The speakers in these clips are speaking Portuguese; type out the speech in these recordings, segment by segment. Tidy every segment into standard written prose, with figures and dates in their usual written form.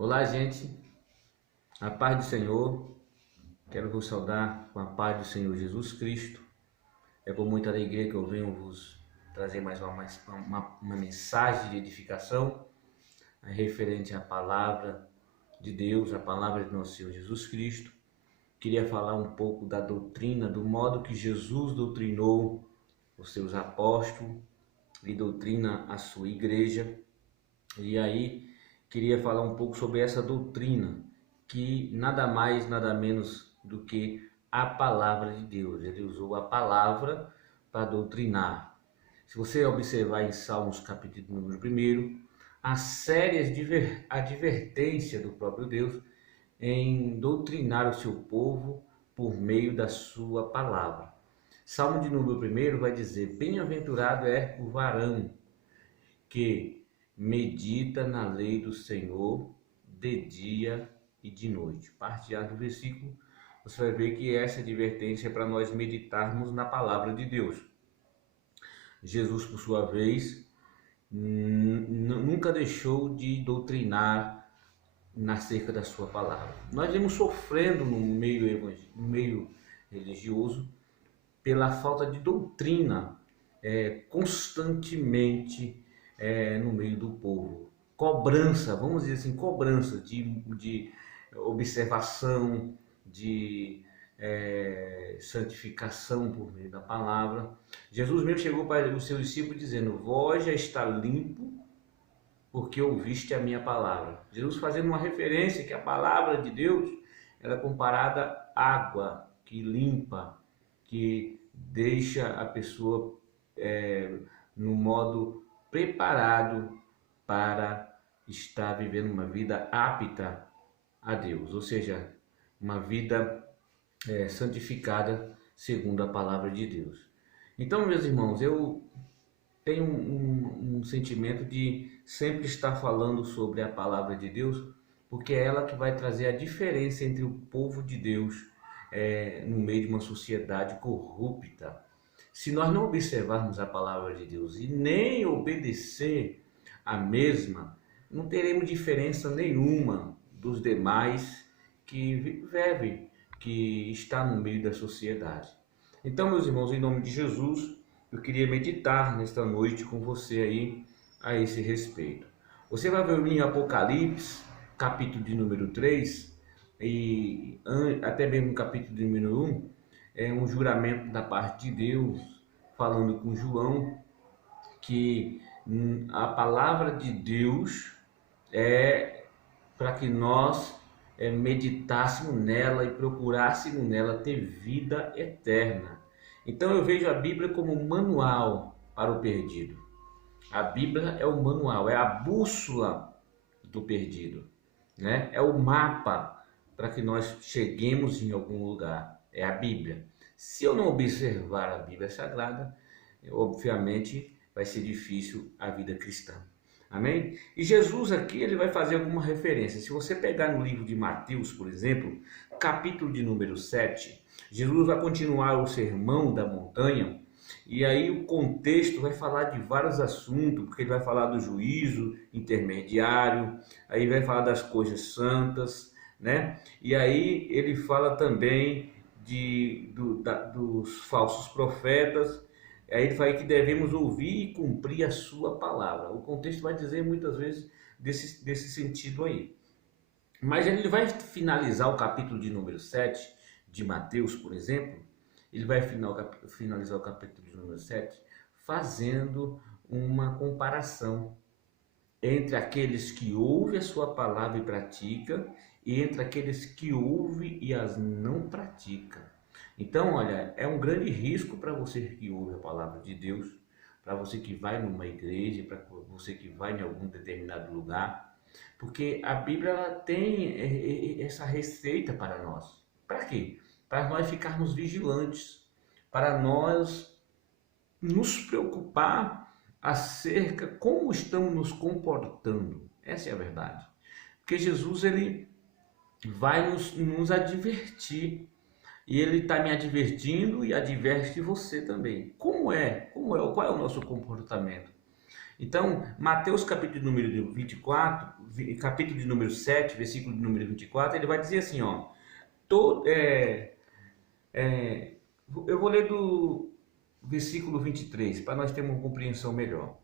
Olá, gente. A paz do Senhor. Quero vos saudar com a paz do Senhor Jesus Cristo. É com muita alegria que eu venho vos trazer mais uma mensagem de edificação referente à palavra de Deus, a palavra de nosso Senhor Jesus Cristo. Queria falar um pouco da doutrina, do modo que Jesus doutrinou os seus apóstolos e doutrina a sua igreja. E aí queria falar um pouco sobre essa doutrina, que nada mais, nada menos do que a palavra de Deus. Ele usou a palavra para doutrinar. Se você observar em Salmos capítulo número 1, há sérias advertências do próprio Deus em doutrinar o seu povo por meio da sua palavra. Salmo de número 1 vai dizer: bem-aventurado é o varão que medita na lei do Senhor de dia e de noite. Parte A do versículo, você vai ver que essa advertência é para nós meditarmos na palavra de Deus. Jesus, por sua vez, nunca deixou de doutrinar acerca da sua palavra. Nós vemos sofrendo no meio religioso pela falta de doutrina constantemente no meio do povo. Cobrança, vamos dizer assim, cobrança de observação, de santificação por meio da palavra. Jesus mesmo chegou para os seus discípulos dizendo: vós já está limpo porque ouviste a minha palavra. Jesus fazendo uma referência que a palavra de Deus ela é comparada à água que limpa, que deixa a pessoa no modo preparado para estar vivendo uma vida apta a Deus, ou seja, uma vida santificada segundo a palavra de Deus. Então, meus irmãos, eu tenho um sentimento de sempre estar falando sobre a palavra de Deus, porque é ela que vai trazer a diferença entre o povo de Deus no meio de uma sociedade corrupta. Se nós não observarmos a palavra de Deus e nem obedecer a mesma, não teremos diferença nenhuma dos demais que vivem, que está no meio da sociedade. Então, meus irmãos, em nome de Jesus, eu queria meditar nesta noite com você aí a esse respeito. Você vai ver em Apocalipse, capítulo de número 3, e até mesmo no capítulo de número 1, um juramento da parte de Deus, falando com João, que a palavra de Deus é para que nós meditássemos nela e procurássemos nela ter vida eterna. Então eu vejo a Bíblia como um manual para o perdido. A Bíblia é o manual, é a bússola do perdido, né? É o mapa para que nós cheguemos em algum lugar. É a Bíblia. Se eu não observar a Bíblia Sagrada, obviamente vai ser difícil a vida cristã. Amém? E Jesus aqui ele vai fazer alguma referência. Se você pegar no livro de Mateus, por exemplo, capítulo de número 7, Jesus vai continuar o sermão da montanha, e aí o contexto vai falar de vários assuntos, porque ele vai falar do juízo intermediário, aí vai falar das coisas santas, né? E aí ele fala também dos falsos profetas. Aí ele fala que devemos ouvir e cumprir a sua palavra. O contexto vai dizer muitas vezes desse sentido aí. Mas ele vai finalizar o capítulo de número 7 de Mateus, por exemplo. Ele vai finalizar o capítulo de número 7 fazendo uma comparação entre aqueles que ouvem a sua palavra e praticam, e entre aqueles que ouvem e as não praticam. Então, olha, é um grande risco para você que ouve a palavra de Deus, para você que vai numa igreja, para você que vai em algum determinado lugar, porque a Bíblia ela tem essa receita para nós. Para quê? Para nós ficarmos vigilantes, para nós nos preocupar acerca como estamos nos comportando. Essa é a verdade. Porque Jesus ele vai nos advertir. E ele está me advertindo e adverte você também. Qual é o nosso comportamento? Então, Mateus capítulo de número 24, capítulo de número 7, versículo de número 24, ele vai dizer assim, ó, todo, é, eu vou ler do versículo 23, para nós termos uma compreensão melhor.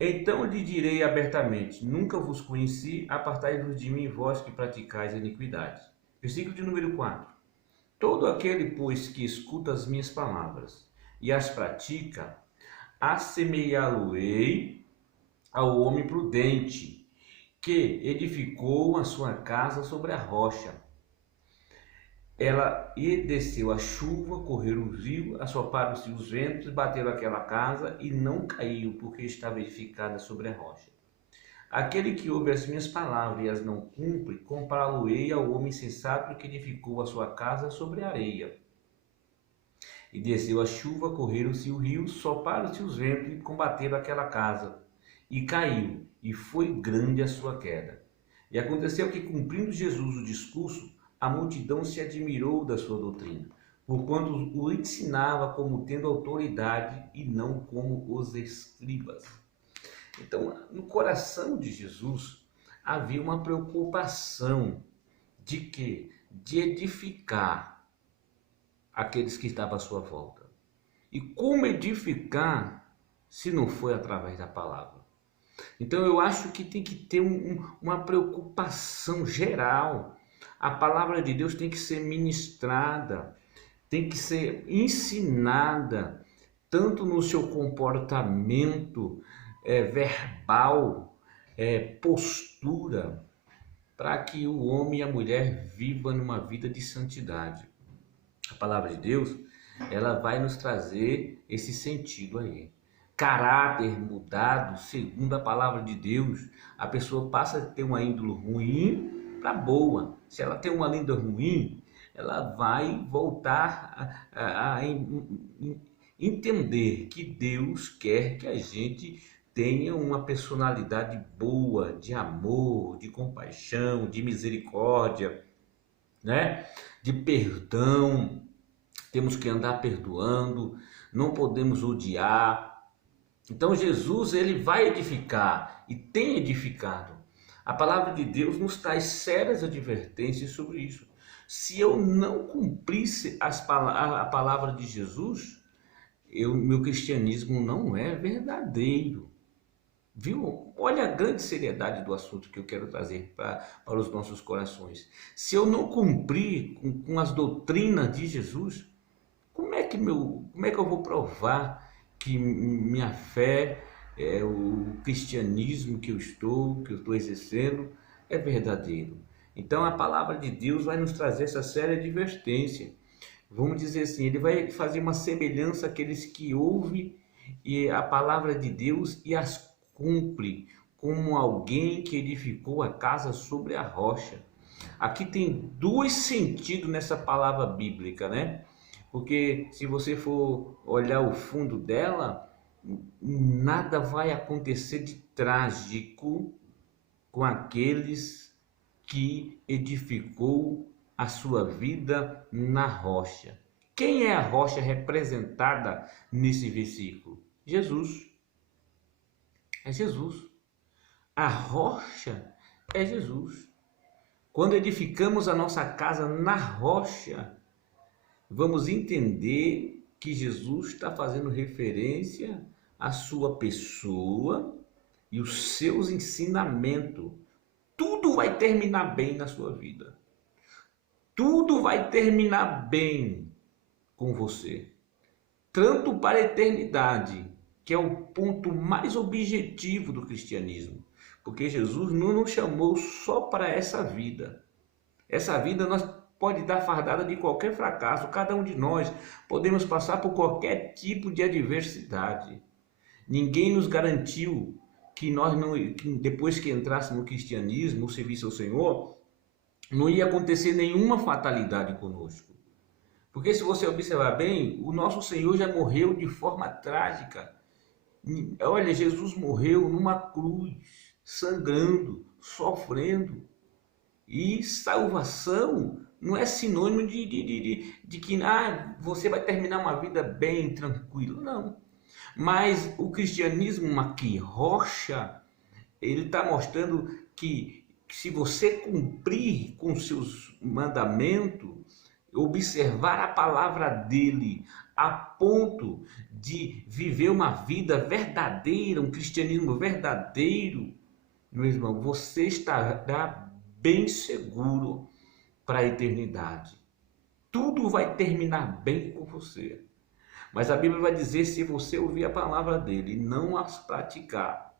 Então lhe direi abertamente, nunca vos conheci, apartai-vos de mim, vós que praticais a iniquidade. Versículo de número 4. Todo aquele, pois, que escuta as minhas palavras e as pratica, assemelhá-lo-ei ao homem prudente, que edificou a sua casa sobre a rocha. Ela e desceu a chuva, correram o rio, assoparam-se os ventos, bateram aquela casa e não caiu, porque estava edificada sobre a rocha. Aquele que ouve as minhas palavras e as não cumpre, compará-lo-ei ao homem sensato que edificou a sua casa sobre a areia. E desceu a chuva, correram-se o rio, soparam-se os ventos e combateram aquela casa. E caiu, e foi grande a sua queda. E aconteceu que, cumprindo Jesus o discurso, a multidão se admirou da sua doutrina, porquanto o ensinava como tendo autoridade e não como os escribas. Então, no coração de Jesus havia uma preocupação de quê? De edificar aqueles que estavam à sua volta. E como edificar se não foi através da palavra? Então eu acho que tem que ter uma preocupação geral. A palavra de Deus tem que ser ministrada, tem que ser ensinada, tanto no seu comportamento verbal, postura, para que o homem e a mulher vivam numa vida de santidade. A palavra de Deus, ela vai nos trazer esse sentido aí. Caráter mudado segundo a palavra de Deus, a pessoa passa a ter uma índole ruim para boa. Se ela tem uma índole ruim, ela vai voltar a entender que Deus quer que a gente tenha uma personalidade boa, de amor, de compaixão, de misericórdia, né? De perdão. Temos que andar perdoando, não podemos odiar. Então Jesus, ele vai edificar e tem edificado. A palavra de Deus nos traz sérias advertências sobre isso. Se eu não cumprisse a palavra de Jesus, meu cristianismo não é verdadeiro. Viu? Olha a grande seriedade do assunto que eu quero trazer para os nossos corações. Se eu não cumprir com as doutrinas de Jesus, como é que eu vou provar que minha fé, o cristianismo que eu estou exercendo, é verdadeiro? Então a palavra de Deus vai nos trazer essa séria advertência. Vamos dizer assim, ele vai fazer uma semelhança àqueles que ouvem a palavra de Deus e as cumpre, como alguém que edificou a casa sobre a rocha. Aqui tem dois sentidos nessa palavra bíblica, né? Porque se você for olhar o fundo dela, nada vai acontecer de trágico com aqueles que edificou a sua vida na rocha. Quem é a rocha representada nesse versículo? Jesus. É Jesus. A rocha é Jesus. Quando edificamos a nossa casa na rocha, vamos entender que Jesus está fazendo referência à sua pessoa e os seus ensinamentos. Tudo vai terminar bem na sua vida. Tudo vai terminar bem com você. Tanto para a eternidade, que é o ponto mais objetivo do cristianismo. Porque Jesus não nos chamou só para essa vida. Essa vida nós pode dar fardada de qualquer fracasso. Cada um de nós podemos passar por qualquer tipo de adversidade. Ninguém nos garantiu que nós não, que depois que entrássemos no cristianismo, o serviço ao Senhor, não ia acontecer nenhuma fatalidade conosco. Porque se você observar bem, o nosso Senhor já morreu de forma trágica. Olha, Jesus morreu numa cruz, sangrando, sofrendo. E salvação não é sinônimo de que você vai terminar uma vida bem, tranquilo. Não. Mas o cristianismo aqui, rocha, ele está mostrando que se você cumprir com seus mandamentos, observar a palavra dele a ponto de viver uma vida verdadeira, um cristianismo verdadeiro, meu irmão, você estará bem seguro para a eternidade. Tudo vai terminar bem com você. Mas a Bíblia vai dizer, se você ouvir a palavra dele e não as praticar,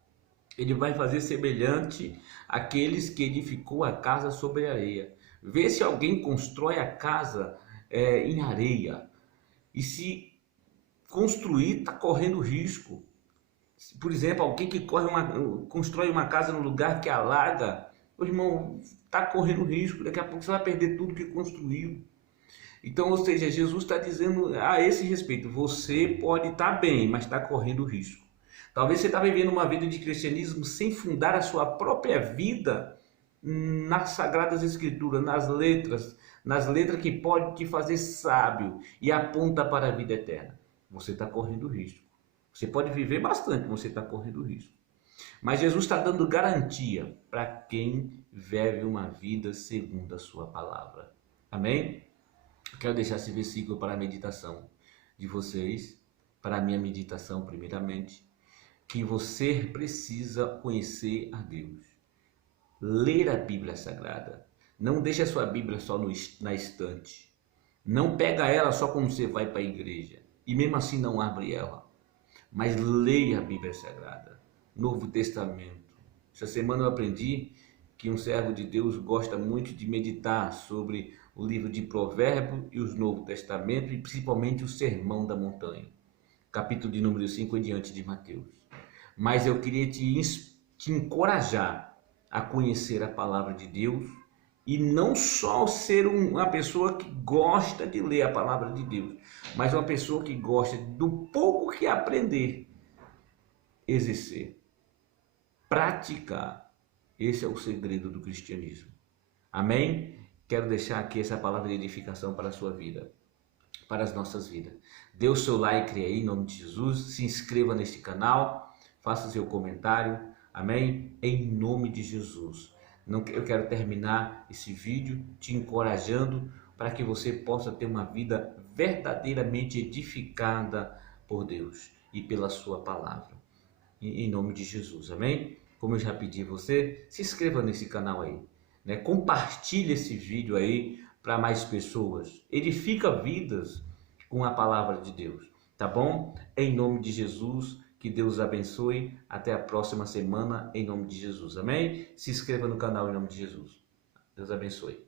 ele vai fazer semelhante àqueles que edificou a casa sobre a areia. Vê se alguém constrói a casa em areia. E se construir, está correndo risco. Por exemplo, alguém que constrói uma casa no lugar que alaga, meu irmão, está correndo risco. Daqui a pouco você vai perder tudo que construiu. Então, ou seja, Jesus está dizendo a esse respeito, você pode estar bem, mas está correndo risco. Talvez você está vivendo uma vida de cristianismo sem fundar a sua própria vida nas Sagradas Escrituras, nas letras que podem te fazer sábio e aponta para a vida eterna. Você está correndo risco. Você pode viver bastante, mas você está correndo risco. Mas Jesus está dando garantia para quem vive uma vida segundo a sua palavra. Amém? Eu quero deixar esse versículo para a meditação de vocês, para a minha meditação primeiramente, que você precisa conhecer a Deus, ler a Bíblia Sagrada, não deixe a sua Bíblia só na estante, não pega ela só quando você vai para a igreja, e mesmo assim não abre ela, mas leia a Bíblia Sagrada, Novo Testamento. Essa semana eu aprendi que um servo de Deus gosta muito de meditar sobre o livro de Provérbios e os Novo Testamento, e principalmente o Sermão da Montanha, capítulo de número 5 em diante de Mateus. Mas eu queria te encorajar a conhecer a palavra de Deus e não só ser uma pessoa que gosta de ler a palavra de Deus, mas uma pessoa que gosta do pouco que aprender, exercer, praticar. Esse é o segredo do cristianismo. Amém? Quero deixar aqui essa palavra de edificação para a sua vida, para as nossas vidas. Dê o seu like aí em nome de Jesus, se inscreva neste canal, faça seu comentário, amém? Em nome de Jesus. Eu quero terminar esse vídeo te encorajando para que você possa ter uma vida verdadeiramente edificada por Deus e pela sua palavra. Em nome de Jesus, amém? Como eu já pedi a você, se inscreva nesse canal aí, né? Compartilhe esse vídeo aí para mais pessoas. Edifica vidas com a palavra de Deus, tá bom? Em nome de Jesus, que Deus abençoe. Até a próxima semana, em nome de Jesus, amém? Se inscreva no canal em nome de Jesus. Deus abençoe.